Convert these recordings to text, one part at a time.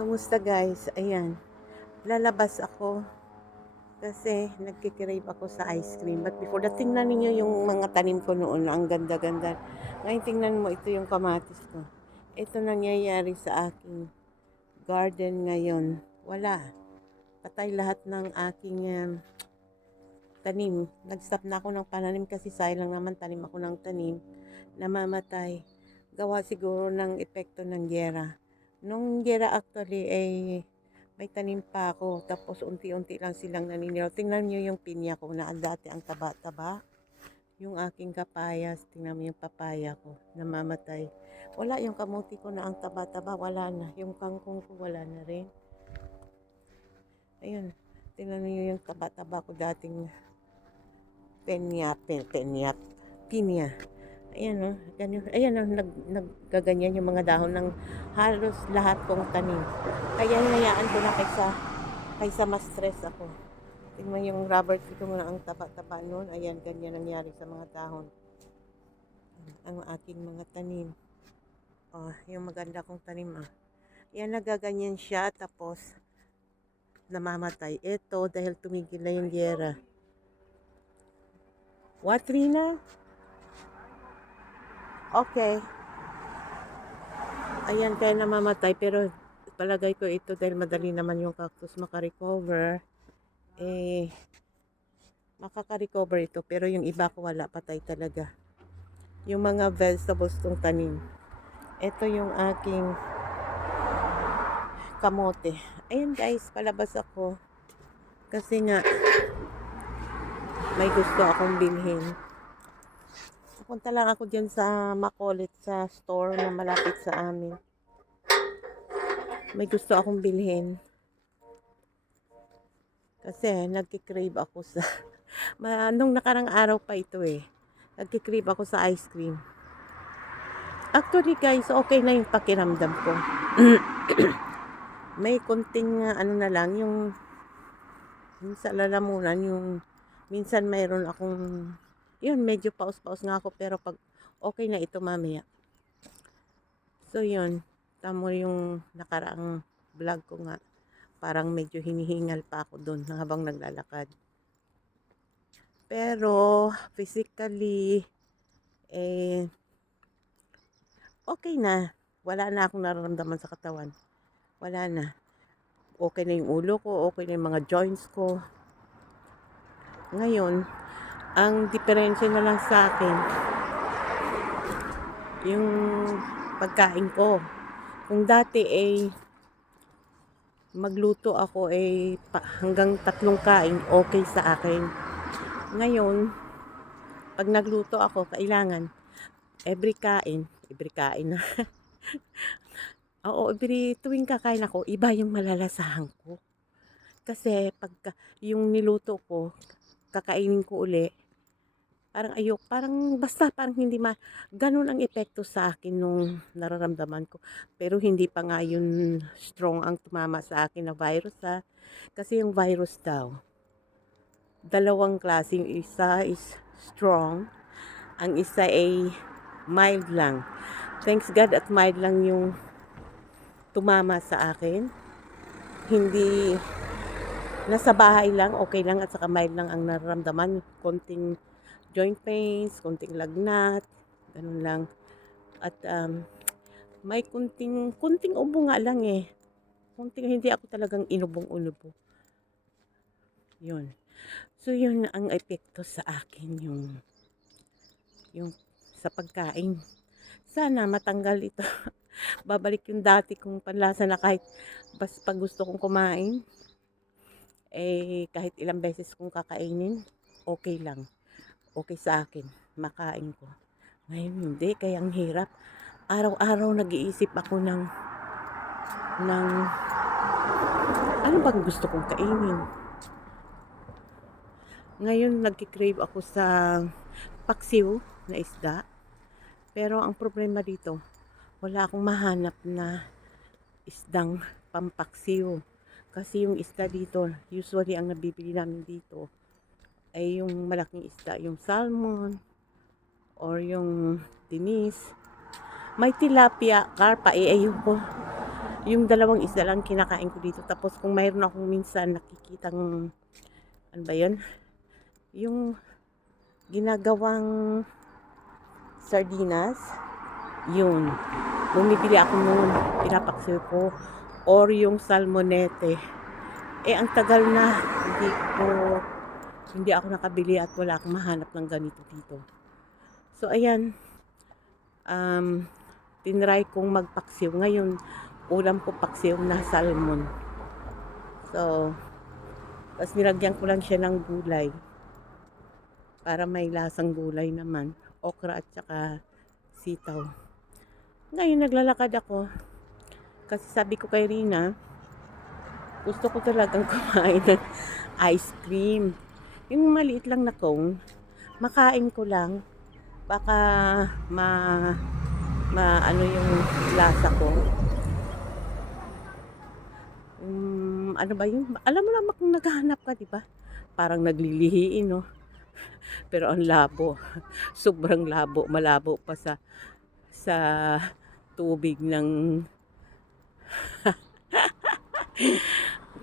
Kamusta guys? Ayan. Lalabas ako kasi nagkikrave ako sa ice cream. But before that, tingnan ninyo yung mga tanim ko noon. Ang ganda-ganda. Ngayon tingnan mo, ito yung kamatis ko. Ito nangyayari sa aking garden ngayon. Wala. Patay lahat ng aking um, tanim. Nag-stop na ako ng pananim kasi sayang naman tanim ako ng tanim. Namamatay. Gawa siguro ng epekto ng gera. Nung gera actually ay may tanim pa ako. Tapos unti-unti lang silang naniniraw. Tingnan nyo yung pinya ko na dati ang taba-taba. Yung aking kapayas. Tingnan mo yung papaya ko. Namamatay. Wala yung kamuti ko na ang taba-taba. Wala na. Yung kangkong ko wala na rin. Ayun. Tingnan nyo yung taba-taba ko dating penya, pen, penya, pinya. Ayan o, ganyan. Ayan o, nag, naggaganyan yung mga dahon ng halos lahat kong tanim. Kaya hinayaan ko na kaysa, kaysa ma-stress ako. Tingnan yung rubber tree ko na ang taba-taba noon. Ayan, ganyan nangyari sa mga dahon. Ang aking mga tanim. Oh, yung maganda kong tanim ah. Yan, nagaganyan siya. Tapos, namamatay. Ito, dahil tumigil na yung gera. What, Rina? Okay. Ayan, kaya namamatay. Pero palagay ko ito dahil madali naman yung cactus makarecover. Eh, makaka-recover ito. Pero yung iba ko wala, patay talaga. Yung mga vegetables tong tanim. Ito yung aking kamote. Ayan guys, palabas ako. Kasi nga, may gusto akong bilhin. Punta lang ako dyan sa Makolit sa store na malapit sa amin. May gusto akong bilhin. Kasi nagkikrave ako sa... Nung nakarang araw pa ito eh. Nagkikrave ako sa ice cream. Actually guys, okay na yung pakiramdam ko. May konting uh, ano na lang, yung, yung sa lalamunan, yung minsan mayroon akong yun, medyo paus-paus nga ako pero pag okay na ito mamaya. So yun, tamo yung nakaraang vlog ko nga. Parang medyo hinihingal pa ako doon habang naglalakad. Pero physically, eh, okay na. Wala na akong nararamdaman sa katawan. Wala na. Okay na yung ulo ko, okay na yung mga joints ko. Ngayon, ang diferensya na lang sa akin, yung pagkain ko. Kung dati ay magluto ako ay hanggang tatlong kain, okay sa akin. Ngayon, pag nagluto ako, kailangan every kain, every kain na. Oo, every tuwing kakain ako, iba yung malalasahan ko. Kasi pagka yung niluto ko, kakainin ko uli, parang ayok, parang basta parang hindi ma, ganun ang epekto sa akin nung nararamdaman ko. Pero hindi pa nga yun strong ang tumama sa akin na virus ha. Kasi yung virus daw, dalawang klase. Yung isa is strong, ang isa ay mild lang. Thanks God at mild lang yung tumama sa akin. Hindi nasa bahay lang, okay lang at saka mild lang ang nararamdaman. Konting joint pains, konting lagnat, ganun lang. At um, may kunting, kunting ubo nga lang eh. Kunting, hindi ako talagang inubong-unubo. Yun. So, yun ang epekto sa akin yung yung sa pagkain. Sana matanggal ito. Babalik yung dati kong panlasa na kahit bas pag gusto kong kumain, eh kahit ilang beses kong kakainin, okay lang okay sa akin, makain ko. Ngayon hindi, kaya ang hirap. Araw-araw nag-iisip ako ng ng ano bang gusto kong kainin. Ngayon nagki-crave ako sa paksiw na isda. Pero ang problema dito, wala akong mahanap na isdang pampaksiw. Kasi yung isda dito, usually ang nabibili namin dito, ay yung malaking isda, yung salmon or yung tinis. May tilapia, karpa, eh ayun ko. yung dalawang isda lang kinakain ko dito. Tapos kung mayroon akong minsan nakikitang, ano ba yun? Yung ginagawang sardinas, yun. Bumibili ako noon, pinapaksiw ko. Or yung salmonete. Eh, ang tagal na, hindi ko, hindi ako nakabili at wala akong mahanap ng ganito dito. So, ayan. Um, tinry kong magpaksiw. Ngayon, ulam ko paksiw na salmon. So, tapos nilagyan ko lang siya ng gulay. Para may lasang gulay naman. Okra at saka sitaw. Ngayon, naglalakad ako. Kasi sabi ko kay Rina, gusto ko talagang kumain ng ice cream. Yung maliit lang na cone, makain ko lang. Baka ma, ma ano yung lasa ko. Um, ano ba yun? Alam mo naman kung naghahanap ka, di ba? Parang naglilihiin, no? Pero ang labo. Sobrang labo. Malabo pa sa sa tubig ng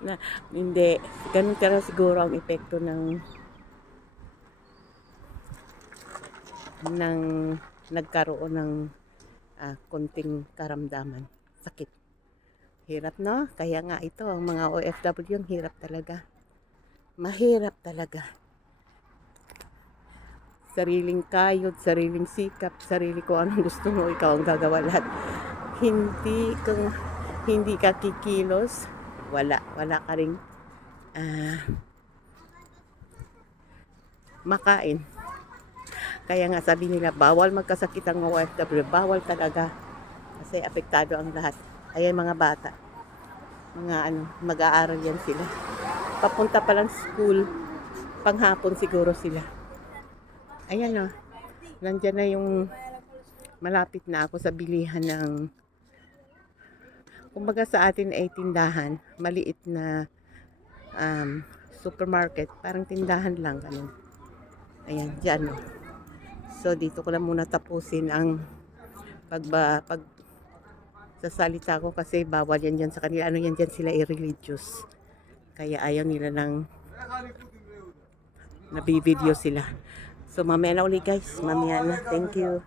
na, hindi. Ganun talaga siguro ang epekto ng ng nagkaroon ng ah, konting karamdaman. Sakit. Hirap no? Kaya nga ito, ang mga OFW, ang hirap talaga. Mahirap talaga. Sariling kayod, sariling sikap, sarili ko anong gusto mo, ikaw ang gagawa lahat. Hindi kung hindi ka kikilos, wala, wala ka ring ah, makain. Kaya nga sabi nila, bawal magkasakit ang OFW, bawal talaga. Kasi apektado ang lahat. Ayan mga bata. Mga ano, mag-aaral yan sila. Papunta pa lang school, panghapon siguro sila. Ayan o. Nandyan na yung malapit na ako sa bilihan ng kumbaga sa atin ay tindahan, maliit na um, supermarket, parang tindahan lang ganun. Ayan, dyan. oh. So dito ko lang muna tapusin ang pagba pag sasalita ko kasi bawal yan dyan sa kanila. Ano yan dyan sila i-religious. Kaya ayaw nila ng nabibideo sila. So mamaya na ulit guys. Mamaya na. Thank you.